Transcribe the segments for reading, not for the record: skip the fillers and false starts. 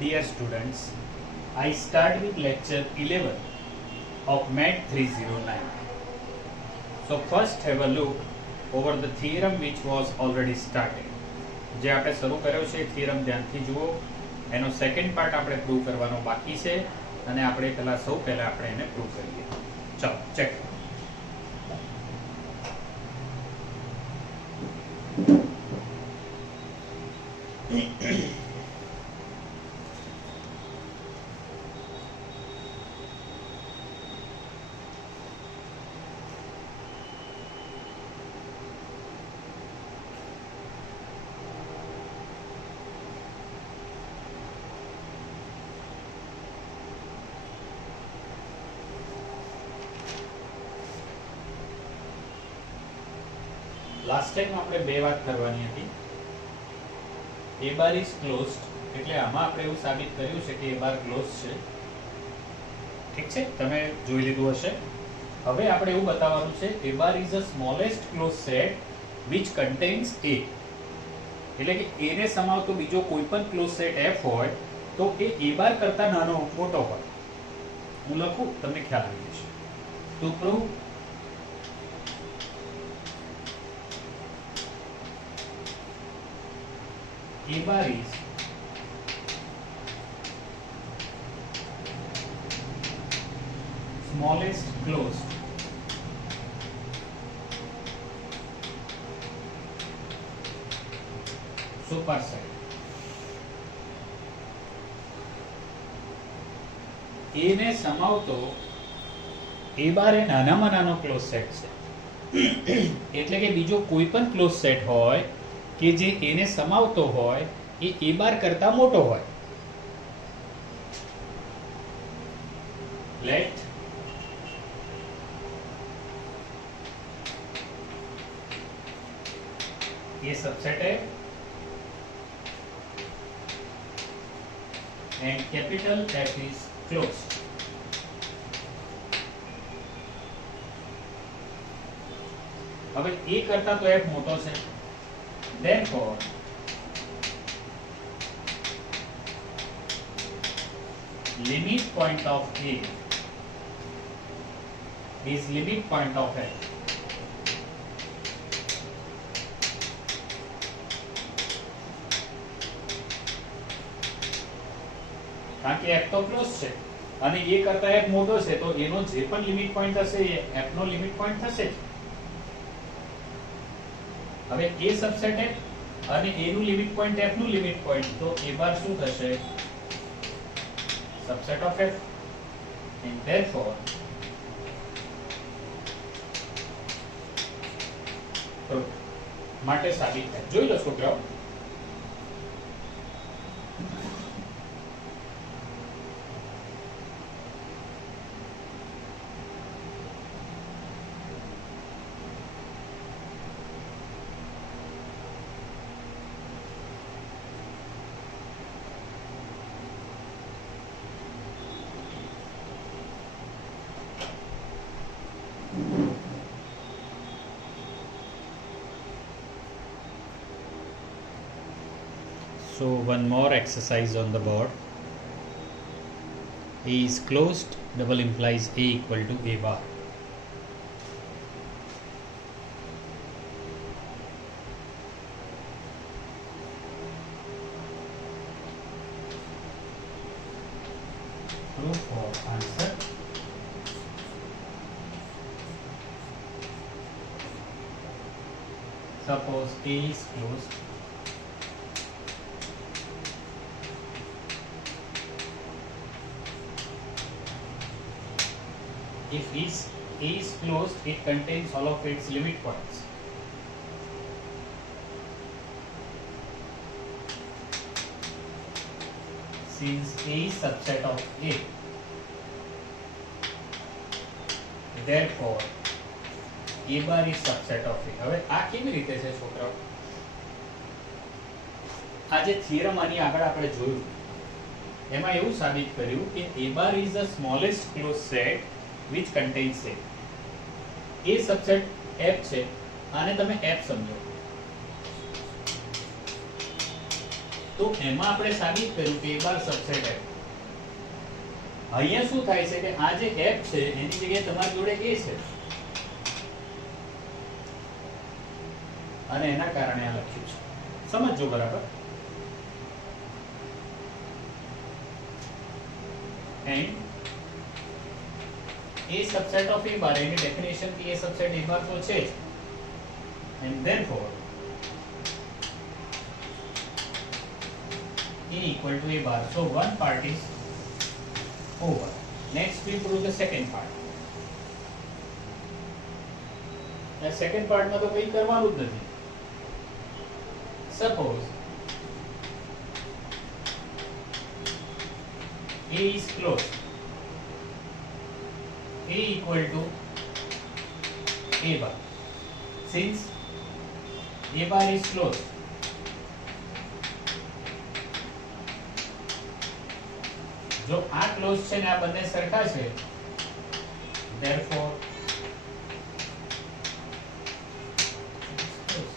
Dear students, I start with lecture 11 of MAT 309. So first have a look over the theorem which was already started. જે આપણે શરૂ કર્યો છે થિયરમ ધ્યાનથી જુઓ. એનો સેકન્ડ પાર્ટ આપણે પ્રૂવ કરવાનો બાકી છે અને આપણે સૌ પહેલા આપણે એને પ્રૂવ કરીએ. ચાલો ચેક. લાસ્ટ ટાઈમ આપણે બે વાત કરવાની હતી. A bar is closed એટલે આમાં આપણે એવું સાબિત કર્યું છે કે A bar ક્લોઝ છે. ઠીક છે, તમે જોઈ લીધું હશે. હવે આપણે એવું બતાવવાનું છે A bar is the smallest closed set which contains A. એટલે કે A ને સમાવતો બીજો કોઈ પણ ક્લોઝ સેટ F હોય તો એ A bar કરતા નાનો મોટો હોય. હું લખું તમને ખ્યાલ આવી જશે. To prove A bar is smallest closed superset. A ને સમાવતો A bar એ નાનામાં નાનો ક્લોઝ સેટ છે. એટલે કે બીજો કોઈ પણ ક્લોઝ સેટ હોય કે જે A ને સમાવતો હોય એ A bar કરતા મોટો હોય. Let A subset F and capital F is closed. હવે A કરતા તો F મોટો છે. Therefore, limit point of A is limit point of F. કારણ કે F તો ક્લોઝ છે અને A કરતા F મોટો છે તો એનો જે પણ લિમિટ પોઈન્ટ હશે એ F નો લિમિટ પોઈન્ટ થશે જ. હવે A સબસેટ F અને A નું લિમિટ પોઈન્ટ F નું લિમિટ પોઈન્ટ તો A બાર શું થશે? Subset of F and therefore માટે સાબિત થાય. જોઈ લો છોકરાઓ. So one more exercise on the board. A is closed, double implies A equal to A bar. Proof or answer. Suppose A is closed. If A is closed, it contains all of its limit points. Since A is subset of A, therefore A bar is subset of A. હવે આ કેવી રીતે છે છોકરાઓ? આ જે થિયરમ આની આગળ આપણે જોયું એમાં એવું સાબિત કર્યું કે A bar is the smallest closed set which contains A. A subset F છે આને તમે F સમજો. તો એમાં આપણે સાબિત કર્યું કે A બાર સબસેટ F. અહીંયા શું થાય છે કે આ જે F છે એની જગ્યાએ તમારી જોડે A છે અને એના કારણે આ લખ્યું છે. સમજજો બરાબર. And A subset of A bar, એની ડેફિનેશન કે A subset A bar તો છે જ, and therefore A equal to A bar. So one part is over. Next we prove the second part. The second part માં તો કંઈ કરવાનું જ નથી. Suppose A is closed. A equal to A bar. Since A bar is closed, જો આ ક્લોઝ છે ને આ બંને સરખા છે, therefore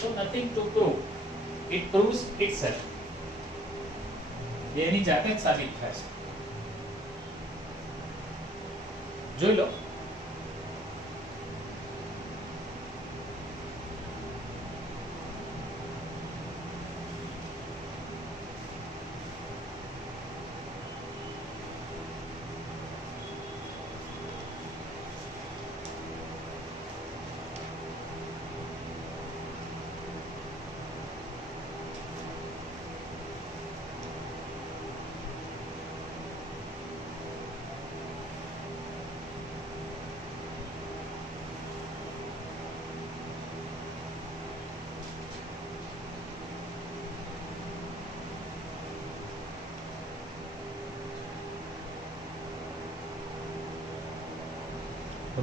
so nothing to prove, it proves itself. એની જાતે જ સાબિત થાય છે. જોઈ લો.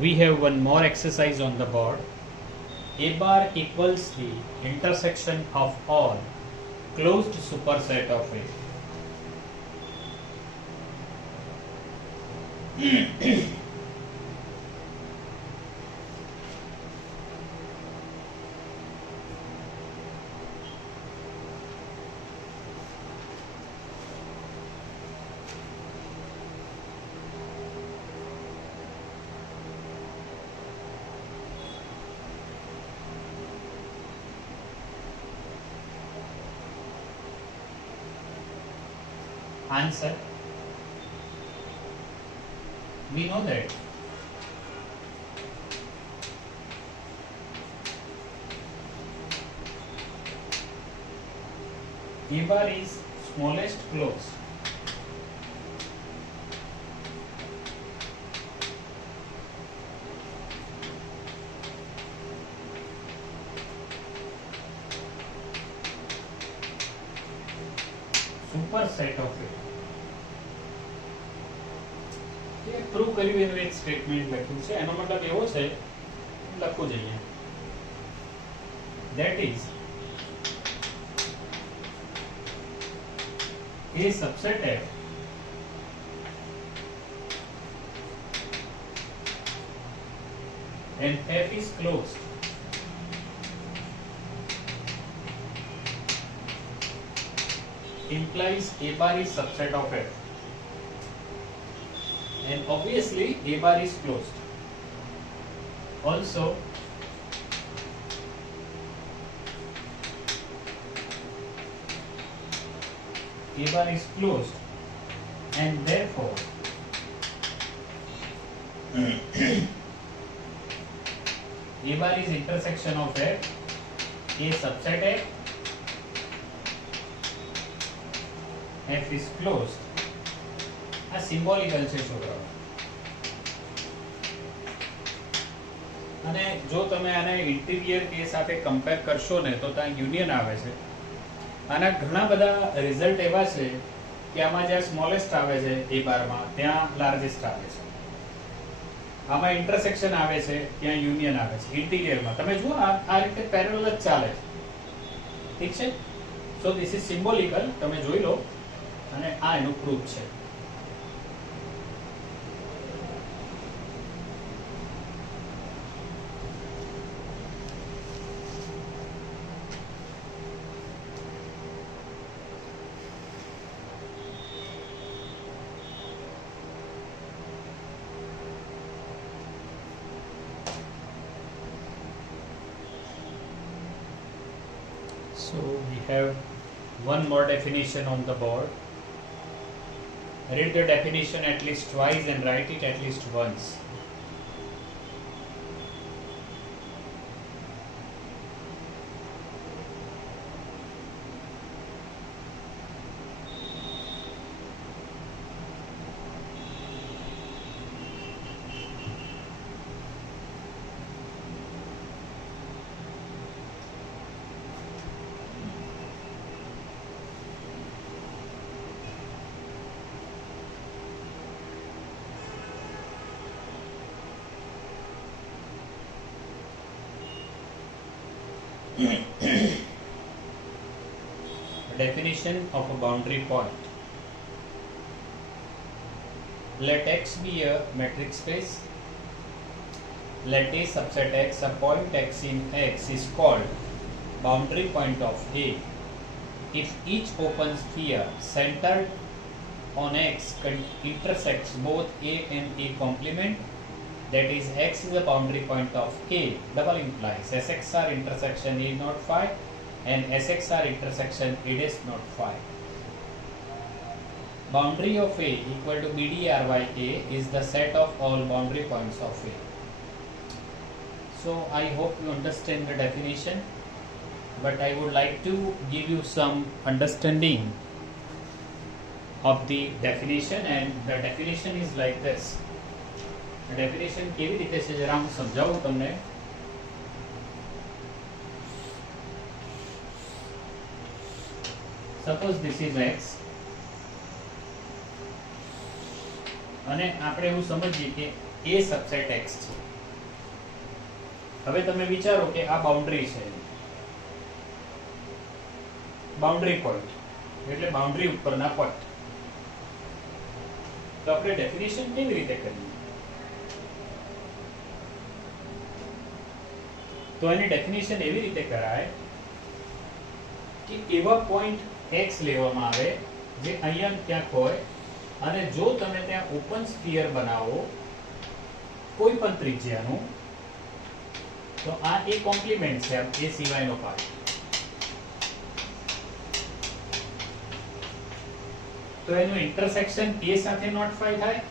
We have one more exercise on the board. A bar equals the intersection of all closed superset of A. Answer. We know that A bar is smallest closed superset of A. Prove કર્યું એનું એક સ્ટેટમેન્ટ લખ્યું છે. એનો મતલબ એવો છે, લખવું જોઈએ, that is A subset F and F is closed implies A bar is subset of F. And obviously A bar is closed. Also A bar is closed and therefore A bar is intersection of F, A subset F, F is closed. આ સિમ્બોલિકલ છે છોકરાઓ. અને જો તમે આને ઇન્ટિરિયર કે સાથે કમ્પેર કરશો ને તો ત્યાં યુનિયન આવે છે. આના ઘણા બધા રિઝલ્ટ એવા છે કે આમાં જ્યાં સ્મોલેસ્ટ આવે છે એ બારમાં ત્યાં લાર્જેસ્ટ આવે છે. આમાં ઇન્ટરસેક્શન આવે છે ત્યાં યુનિયન આવે છે ઇન્ટિરિયરમાં. તમે જુઓ આ રીતે પેરેલલ જ ચાલે છે. ઠીક છે. So this is symbolical. તમે જોઈ લો અને આ એનું પ્રૂફ છે. So we have one more definition on the board. Read the definition at least twice and write it at least once. Definition of a boundary point. Let X be a metric space. Let A subset X, a point X in X is called boundary point of A if each open sphere centered on X intersects both A and A complement. That is, X is a boundary point of A. Double implies SXR intersection A not phi and SXR intersection A dash not phi. Boundary of A equal to BDRY A is the set of all boundary points of A. So I hope you understand the definition, but I would like to give you some understanding of the definition, and the definition is like this. Definition કેવી રીતે છે જરા હું સમજાવું તમને. Suppose this is X અને આપણે એવું સમજીએ કે A subset X છે. હવે તમે વિચારો કે આ બાઉન્ડ્રી છે, બાઉન્ડ્રી પોઈન્ટ એટલે બાઉન્ડ્રી ઉપરના પોઈન્ટ. તો આપણે ડેફિનેશન કેવી રીતે કરીએ? તો એની ડેફિનેશન એવી રીતે કરાય કે એવા પોઈન્ટ x લેવામાં આવે જે અહીંયા ક્યાંક હોય અને જો તમે ત્યાં ઓપન સ્ફિયર બનાવો કોઈ પણ ત્રિજ્યાનું, તો આ એ કોમ્પ્લિમેન્ટ છે, એ સિવાયનો પાર્ટ. તો એનું ઇન્ટરસેક્શન a સાથે નોટ ફાઈ થાય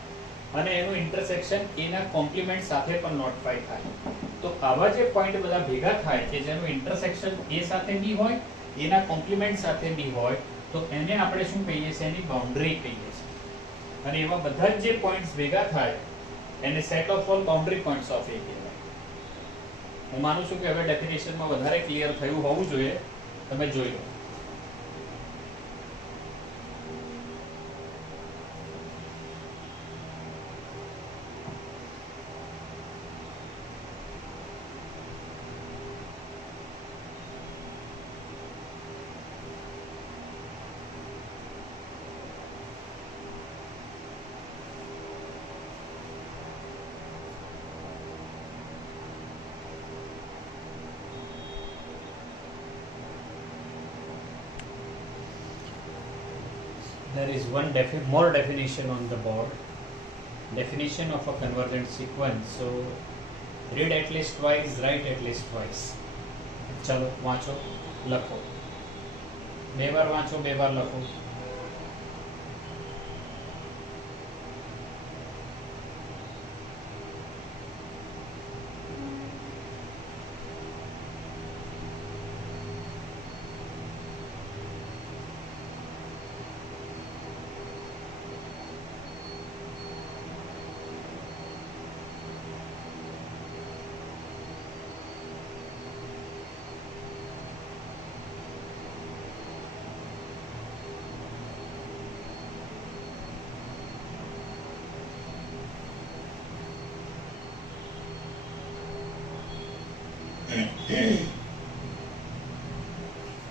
અને એનું ઇન્ટરસેક્શન a ના કોમ્પ્લિમેન્ટ સાથે પણ નોટ ફાઈ થાય. તો આવા જે પોઈન્ટ બધા ભેગા થાય કે જેનું ઇન્ટરસેક્શન a સાથે બી હોય, a ના કોમ્પ્લિમેન્ટ સાથે બી હોય, તો એને આપણે શું કહીએ છીએ? એની બાઉન્ડ્રી કહીએ છીએ. અને એવા બધા જે પોઈન્ટ્સ ભેગા થાય એને set of all boundary points of A કહેવાય. હું માનું છું કે હવે ડેફિનેશનમાં વધારે ક્લિયર થયું હોવું જોઈએ. તમે જોઈ લો. There is one more definition on the board. Definition of a convergent sequence. So read at least twice, write at least twice. चलो वाँचो लखो, बे बार वाँचो, बे बार लखो.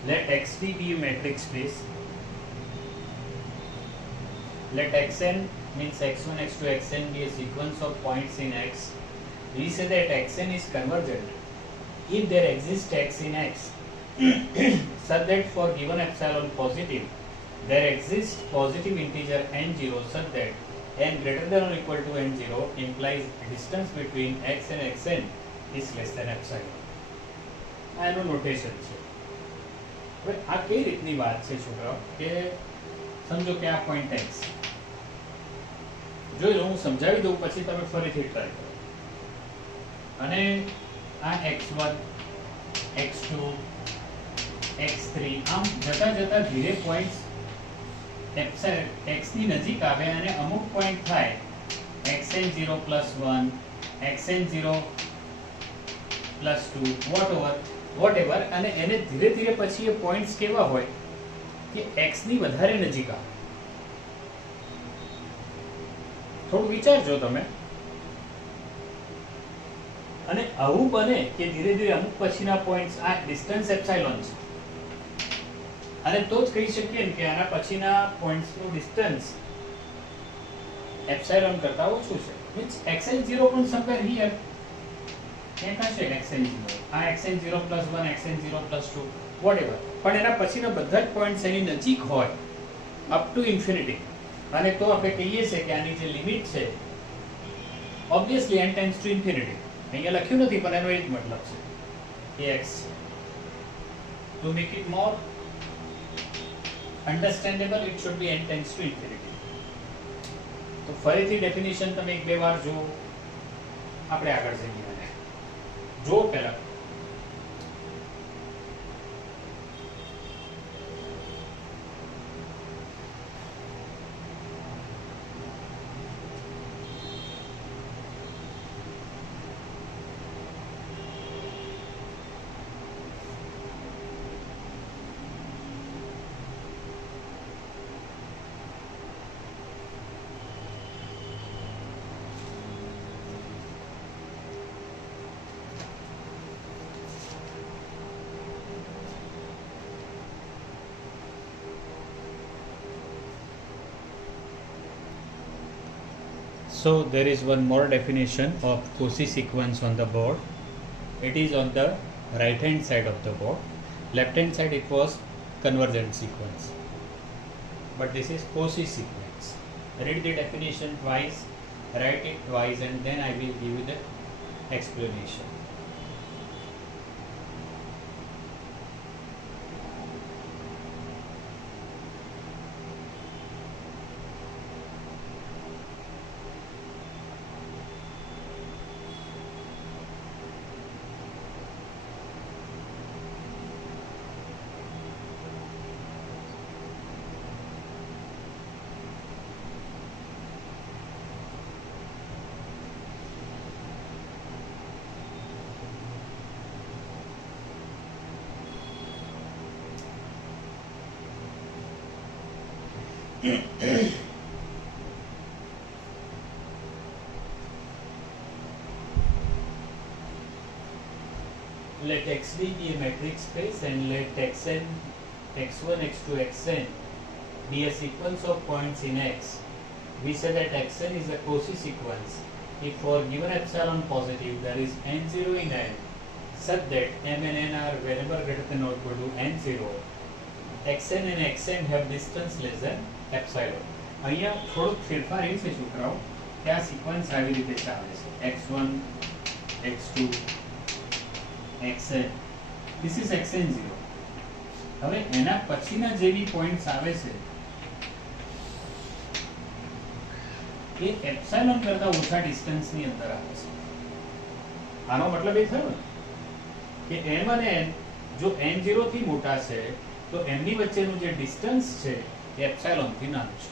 Let Xd be a metric space. Let Xn means x1, x2, xn be a sequence of points in X. We say that Xn is convergent if there exists X in X such that for given epsilon positive there exists positive integer n0 such that n greater than or equal to n0 implies distance between X and Xn is less than epsilon. આનું નોટેશન છે. હવે આ કઈ રીતની વાત છે છોકરાઓ કે સમજો કે આ પોઈન્ટ x જોઈ લો, હું સમજાવી દઉં પછી તમે ફરીથી ટ્રાય કરો. અને આ x1 x2 x3 આમ જતા જતા ધીરે પોઈન્ટ્સ x ની નજીક આવે અને અમુક પોઈન્ટ થાય xn0 +1 xn0 +2 વોટએવર અને એને ધીરે ધીરે પછી એ પોઈન્ટ્સ કેવા હોય કે x ની વધારે નજીક આવે. થોડું વિચારજો તમે. અને આવું બને કે ધીરે ધીરે અમુક પછીના પોઈન્ટ્સ આ ડિસ્ટન્સ એપ્સાઇલોન છે અને તો જ કહી શકીએ ને કે આના પછીના પોઈન્ટ્સનું ડિસ્ટન્સ એપ્સાઇલોન કરતા ઓછું છે. મીન્સ xn0 પણ સમવેર હિયર ક્યાંક હશે xn0. આ xn0 +1 xn0 +2 વોટએવર, પણ એના પછીના બધા જ પોઈન્ટ્સ એની નજીક હોય અપ ટુ ઇન્ફિનિટી. અને તો આપણે કહીએ છીએ કે આની જે લિમિટ છે obviously n tends to infinity. અહીંયા લખ્યું નથી પણ એનો એ જ મતલબ છે કે x to make it more understandable it should be n tends to infinity. તો ફરીથી ડેફિનેશન તમે એક બે વાર જો, આપણે આગળ જઈએ. જો પહેલા So there is one more definition of Cauchy sequence on the board. It is on the right hand side of the board. Left hand side it was convergent sequence. But this is Cauchy sequence. Read the definition twice, write it twice, and then I will give you the explanation. Let xd be a metric space and let xn, x1, x2, xn be a sequence of points in x. We say that xn is a Cauchy sequence if for given epsilon positive there is n0 in n such that m and n are wherever greater than or equal to n0. xn and xn have distance less than epsilon. અહીંયા થોડુંક ફેરફાર એ છે છોકરાઓ કે આ સિક્વન્સ આવી રીતે ચાલે છે x1 x2 xn. this is xn0. હવે એના પછીના જે બી પોઈન્ટ્સ આવે છે એ એપ્સિલોન કરતા ઓછા ડિસ્ટન્સની અંદર આવે છે. આનો મતલબ એ થયો ને કે m અને n જો n0 થી મોટા છે તો એમની વચ્ચેનું જે ડિસ્ટન્સ છે એ એપ્સિલોન થી નાનું છે.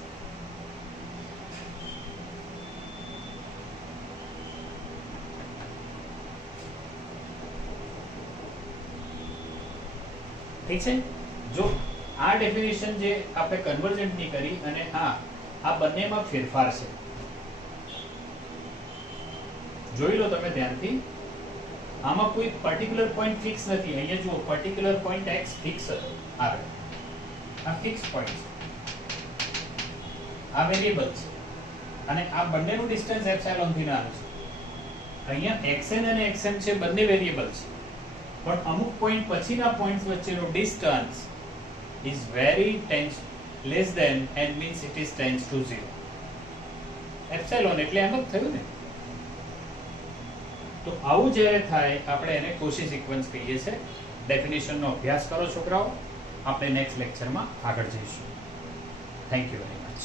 ઠીક છે. જો આ ડેફિનેશન જે આપણે કન્વર્જન્ટની કરી અને આ બંનેમાં ફેરફાર છે. જોઈ લો તમે ધ્યાનથી. આમાં કોઈ પર્ટિક્યુલર પોઈન્ટ ફિક્સ નથી. અહીંયા જુઓ પર્ટિક્યુલર પોઈન્ટ x ફિક્સ આવે. આ ફિક્સ પોઈન્ટ છે. આ વેરિયેબલ છે અને આ બંનેનું ડિસ્ટન્સ એપ્સિલોન થી નાનું છે. અહીંયા xn અને xm છે, બંને વેરિયેબલ છે, પણ અમુક પોઈન્ટ પછીના પોઈન્ટ્સ વચ્ચેનો distance is very tends less than n means it is tends to 0. એપ્સિલોન એટલે એમ જ થયું ને. તો આવું જ્યારે થાય આપણે એને Cauchy સિક્વન્સ કહીએ છીએ. ડેફિનેશનનો અભ્યાસ કરો છોકરાઓ. આપણે નેક્સ્ટ લેક્ચરમાં આગળ જઈશું. Thank you very much.